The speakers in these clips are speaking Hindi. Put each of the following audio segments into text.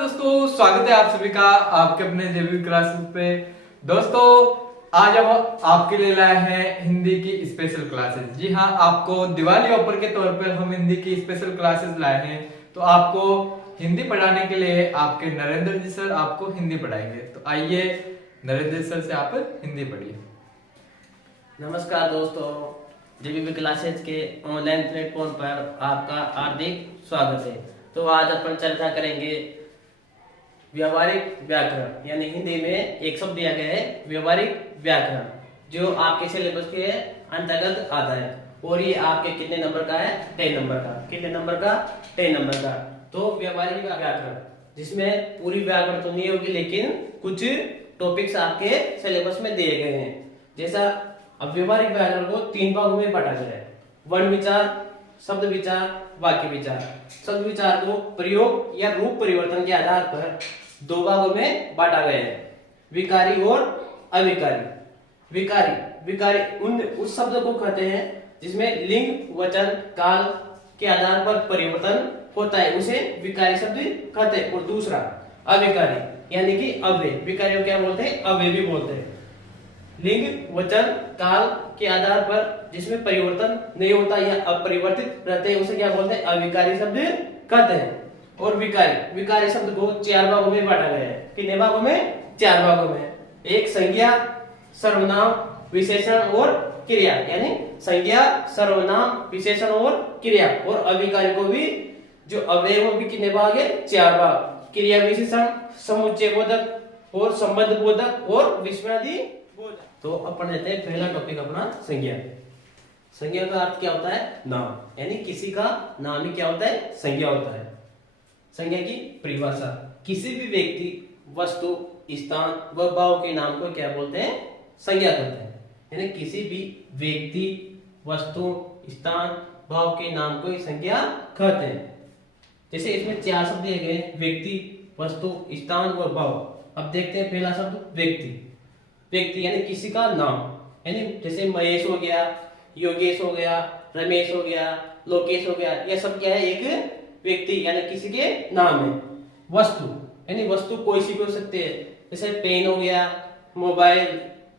दोस्तों, स्वागत है आप सभी का आपके अपने जेबी क्लासेस पे। दोस्तों, आज हम आपके लिए लाए हैं हिंदी की स्पेशल क्लासेस। जी हाँ, आपको दिवाली ऑफर के तौर पर हम हिंदी की स्पेशल क्लासेस लाए हैं। तो आपको हिंदी पढ़ाने के लिए आपके नरेंद्र जी सर आपको हिंदी पढ़ाएंगे। तो आइए नरेंद्र जी सर से आप हिंदी पढ़िए। नमस्कार दोस्तों, जेबीबी क्लासेज के ऑनलाइन प्लेटफॉर्म पर आपका हार्दिक स्वागत है। तो आज अपन चर्चा करेंगे व्यावहारिक व्याकरण, यानी हिंदी में एक शब्द दिया गया है व्यावहारिक व्याकरण, जो आपके सिलेबस के अंतर्गत आता है। और ये आपके कितने नंबर का है? 10 नंबर का। कितने नंबर का? 10 नंबर का। तो व्यावहारिक व्याकरण, जिसमें पूरी व्याकरण तो नहीं होगी, लेकिन कुछ टॉपिक्स आपके सिलेबस में दिए गए हैं। जैसा अब व्यावहारिक व्याकरण को 3 भागों में बांटा गया है: वर्ण विचार, शब्द विचार, वाक्य विचार। शब्द विचार को प्रयोग या रूप परिवर्तन के आधार पर 2 भागों में बांटा गया है: विकारी और अविकारी। विकारी उस शब्द को कहते हैं जिसमें लिंग, वचन, काल के आधार पर परिवर्तन होता है, उसे विकारी शब्द कहते हैं। और दूसरा अविकारी, यानी कि अव्यय। विकारी को क्या बोलते हैं? अव्यय भी बोलते हैं। लिंग, वचन, काल के आधार पर जिसमें परिवर्तन नहीं होता या अपरिवर्तित रहते हैं, उसे क्या बोलते हैं? अविकारी शब्द कहते हैं। और विकारी शब्द को 4 भागों में बांटा गया है। कितने भागों में? 4 भागों में। एक संज्ञा, सर्वनाम, विशेषण और क्रिया, यानी संज्ञा, सर्वनाम, विशेषण और क्रिया। और अविकारी को भी जो अव्यय, वो भी कितने भाग है? 4 भाग। क्रिया विशेषण, समुच्चय बोधक और संबंध बोधक और विस्मयादि बोधक। तो अपन लेते हैं पहला टॉपिक अपना संज्ञा। संज्ञा का अर्थ क्या होता है? नाम, यानी किसी का नाम ही क्या होता है? संज्ञा होता है। संज्ञा की परिभाषा: किसी भी व्यक्ति, वस्तु, स्थान व भाव के नाम को क्या बोलते हैं? संज्ञा कहते हैं। यानी किसी भी व्यक्ति, वस्तु, स्थान, भाव के नाम को ही संज्ञा कहते हैं। जैसे इसमें 4 शब्द दिए गए: व्यक्ति, वस्तु, स्थान व भाव। अब देखते हैं पहला शब्द व्यक्ति। व्यक्ति यानी किसी का नाम, यानी जैसे महेश हो गया, योगेश हो गया, रमेश हो गया, लोकेश हो गया, यह सब क्या है? एक व्यक्ति यानी किसी के नाम है। वस्तु यानी वस्तु कोई सी भी हो सकती है, जैसे पेन हो गया, मोबाइल,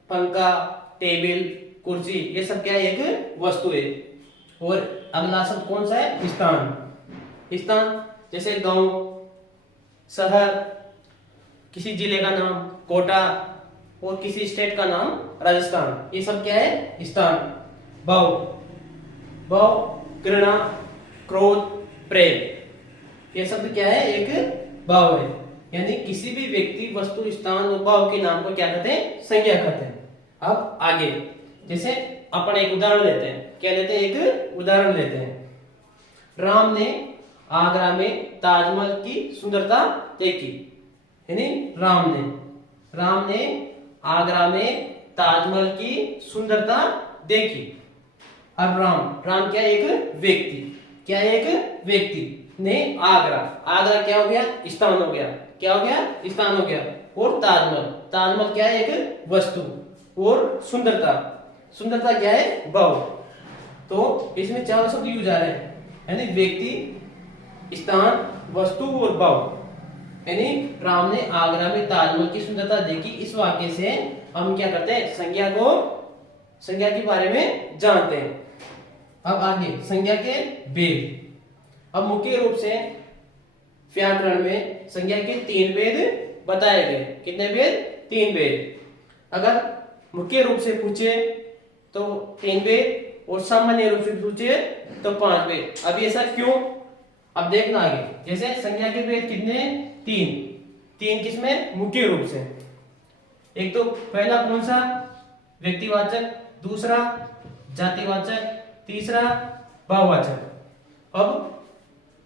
पंखा, टेबल, कुर्सी, ये सब क्या है? एक वस्तु है। और अगला शब्द कौन सा है? स्थान जैसे गांव, शहर, किसी जिले का नाम कोटा और किसी स्टेट का नाम राजस्थान, ये सब क्या है? स्थान। भाव घृणा, क्रोध, प्रेम, ये शब्द क्या है? एक भाव है। यानी किसी भी व्यक्ति, वस्तु, स्थान और भाव के नाम को क्या कहते हैं? संज्ञा कहते हैं। अब आगे जैसे अपन एक उदाहरण लेते हैं। क्या लेते हैं? एक उदाहरण लेते हैं। राम ने आगरा में ताजमहल की सुंदरता देखी। यानी राम ने आगरा में ताजमहल की सुंदरता देखी। अब राम क्या? एक व्यक्ति। क्या है? एक व्यक्ति ने आगरा क्या हो गया? स्थान हो गया। क्या हो गया? स्थान हो गया। और ताजमहल क्या है? एक वस्तु। और सुंदरता क्या है? भाव। तो इसमें 4 शब्द यूज आ रहे हैं, यानी व्यक्ति, स्थान, वस्तु और भाव। यानी राम ने आगरा में ताजमहल की सुंदरता देखी। इस वाक्य से हम क्या करते हैं? संज्ञा के बारे में जानते हैं। अब आगे संज्ञा के भेद। अब मुख्य रूप से व्याकरण में संज्ञा के 3 भेद बताए गए। कितने भेद? 3 भेद। अगर मुख्य रूप से पूछे तो 3 भेद, और सामान्य रूप से पूछे तो 5 भेद। अब ये सब क्यों? अब देखना आगे। जैसे संज्ञा के भेद कितने? 3 किसमें? मुख्य रूप से। एक तो पहला कौन सा? व्यक्तिवाचक, दूसरा जातिवाचक, तीसरा भाववाचक। अब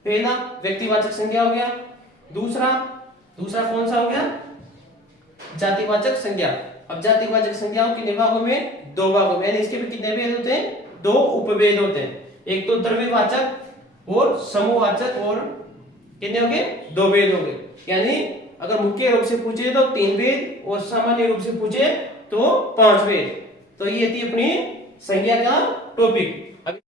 पहला व्यक्तिवाचक संज्ञा हो गया, दूसरा कौन सा हो गया? जातिवाचक संज्ञा। अब जातिवाचक संज्ञाओं कितने भागों में? 2 भागों में। इसके भी कितने भेद होते हैं? 2 उपभेद होते हैं। एक तो द्रव्यवाचक और समूहवाचक, और कितने हो गए? 2 भेद हो गए। यानी अगर मुख्य रूप से पूछे तो 3 भेद, और सामान्य रूप से पूछे तो 5 भेद। तो ये थी अपनी संज्ञा का टॉपिक।